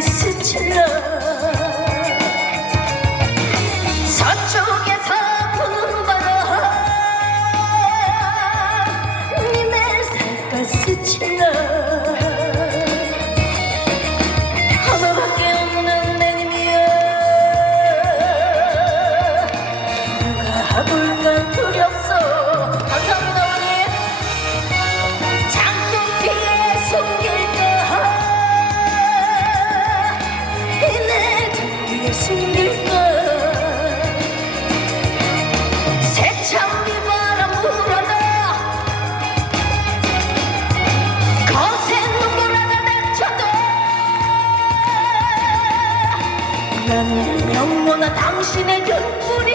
such love. 나는 명모나 당신의 눈물이.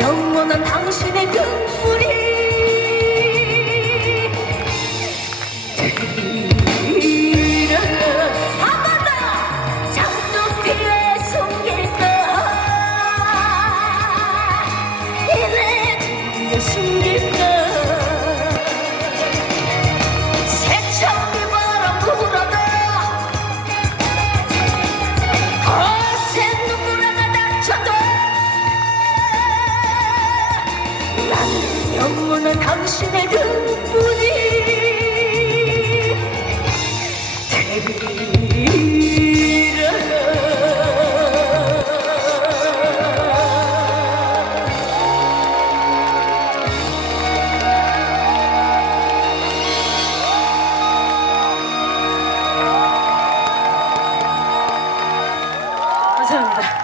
영원한 당신의 눈물이